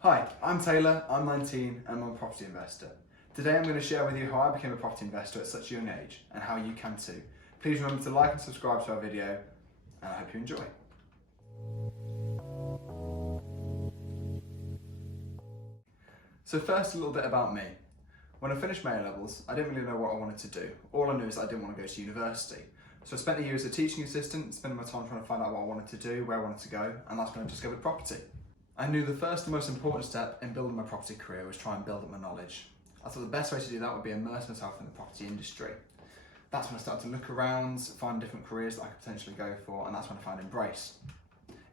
Hi, I'm Taylor, I'm 19 and I'm a property investor. Today I'm going to share with you how I became a property investor at such a young age and how you can too. Please remember to like and subscribe to our video and I hope you enjoy. So first, a little bit about me. When I finished my A-levels, I didn't really know what I wanted to do. All I knew is that I didn't want to go to university. So I spent a year as a teaching assistant, spending my time trying to find out what I wanted to do, where I wanted to go, and that's when I discovered property. I knew the first and most important step in building my property career was try and build up my knowledge. I thought the best way to do that would be immerse myself in the property industry. That's when I started to look around, find different careers that I could potentially go for, and that's when I found Embrace.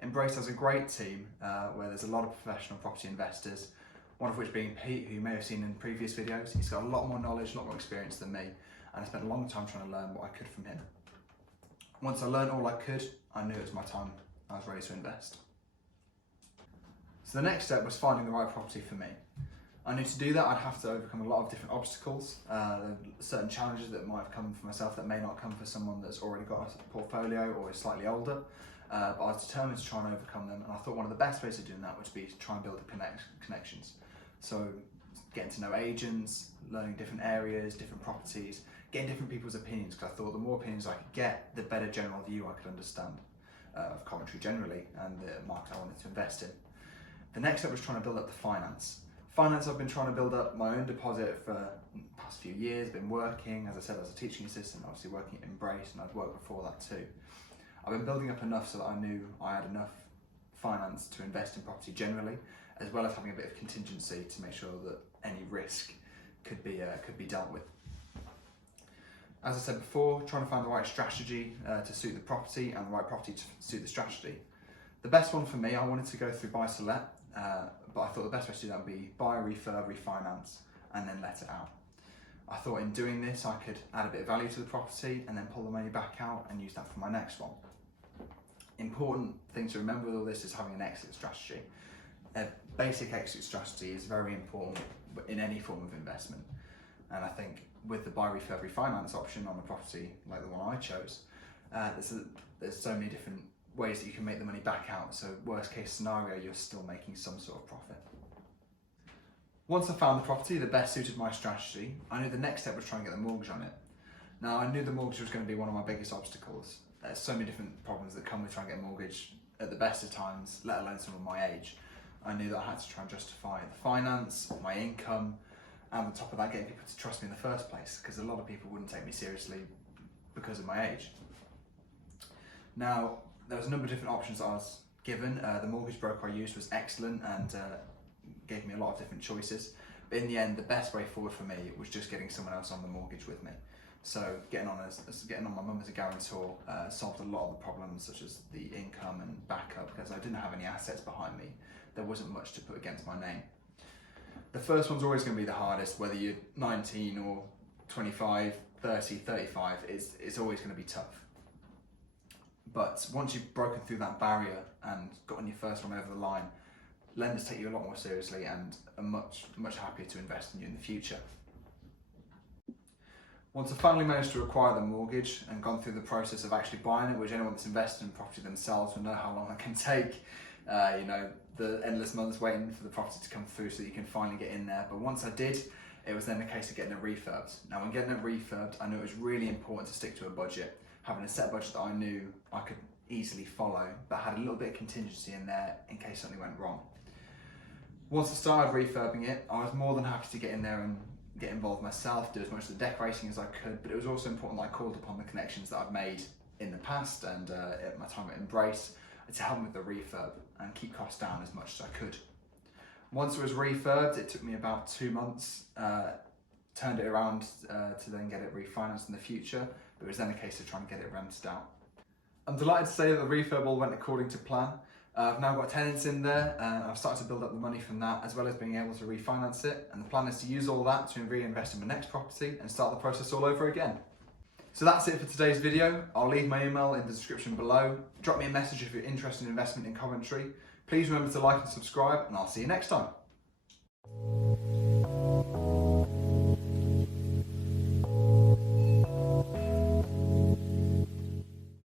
Embrace has a great team where there's a lot of professional property investors, one of which being Pete, who you may have seen in previous videos. He's got a lot more knowledge, a lot more experience than me, and I spent a long time trying to learn what I could from him. Once I learned all I could, I knew it was my time. I was ready to invest. So the next step was finding the right property for me. I knew to do that I'd have to overcome a lot of different obstacles, certain challenges that might have come for myself that may not come for someone that's already got a portfolio or is slightly older, but I was determined to try and overcome them, and I thought one of the best ways of doing that would be to try and build connections. So getting to know agents, learning different areas, different properties, getting different people's opinions, because I thought the more opinions I could get, the better general view I could understand of Coventry generally and the market I wanted to invest in. The next step was trying to build up the finance. I've been trying to build up my own deposit for the past few years, been working, as I said, as a teaching assistant, obviously working at Embrace, and I'd worked before that too. I've been building up enough so that I knew I had enough finance to invest in property generally, as well as having a bit of contingency to make sure that any risk could be dealt with. As I said before, trying to find the right strategy to suit the property and the right property to suit the strategy. The best one for me, I wanted to go through buy-to-let, but I thought the best way to do that would be buy, refurb, refinance, and then let it out. I thought in doing this, I could add a bit of value to the property and then pull the money back out and use that for my next one. Important thing to remember with all this is having an exit strategy. A basic exit strategy is very important in any form of investment. And I think with the buy, refurb, refinance option on a property like the one I chose, there's so many different ways that you can make the money back out. So worst case scenario, you're still making some sort of profit. Once I found the property that best suited my strategy, I knew the next step was trying to get the mortgage on it. Now I knew the mortgage was going to be one of my biggest obstacles. There's so many different problems that come with trying to get a mortgage at the best of times, let alone someone my age. I knew that I had to try and justify the finance, my income, and on top of that, getting people to trust me in the first place, because a lot of people wouldn't take me seriously because of my age. Now, there was a number of different options I was given. The mortgage broker I used was excellent and gave me a lot of different choices. But in the end, the best way forward for me was just getting someone else on the mortgage with me. So getting on my mum as a guarantor solved a lot of the problems, such as the income and backup, because I didn't have any assets behind me. There wasn't much to put against my name. The first one's always going to be the hardest, whether you're 19 or 25, 30, 35, it's always going to be tough. But once you've broken through that barrier and gotten your first one over the line, lenders take you a lot more seriously and are much happier to invest in you in the future. Once I finally managed to acquire the mortgage and gone through the process of actually buying it, which anyone that's invested in property themselves will know how long that can take, the endless months waiting for the property to come through so that you can finally get in there. But once I did, it was then a case of getting it refurbed. Now when getting it refurbed, I knew it was really important to stick to a budget. Having a set budget that I knew I could easily follow, but had a little bit of contingency in there in case something went wrong. Once I started refurbing it, I was more than happy to get in there and get involved myself, do as much of the decorating as I could, but it was also important that I called upon the connections that I've made in the past and at my time at Embrace to help me with the refurb and keep costs down as much as I could. Once it was refurbed, it took me about 2 months, turned it around to then get it refinanced in the future. But it was then a case of trying to get it rented out. I'm delighted to say that the refurb all went according to plan. I've now got tenants in there and I've started to build up the money from that, as well as being able to refinance it. And the plan is to use all that to reinvest in my next property and start the process all over again. So that's it for today's video. I'll leave my email in the description below. Drop me a message if you're interested in investment in Coventry. Please remember to like and subscribe, and I'll see you next time.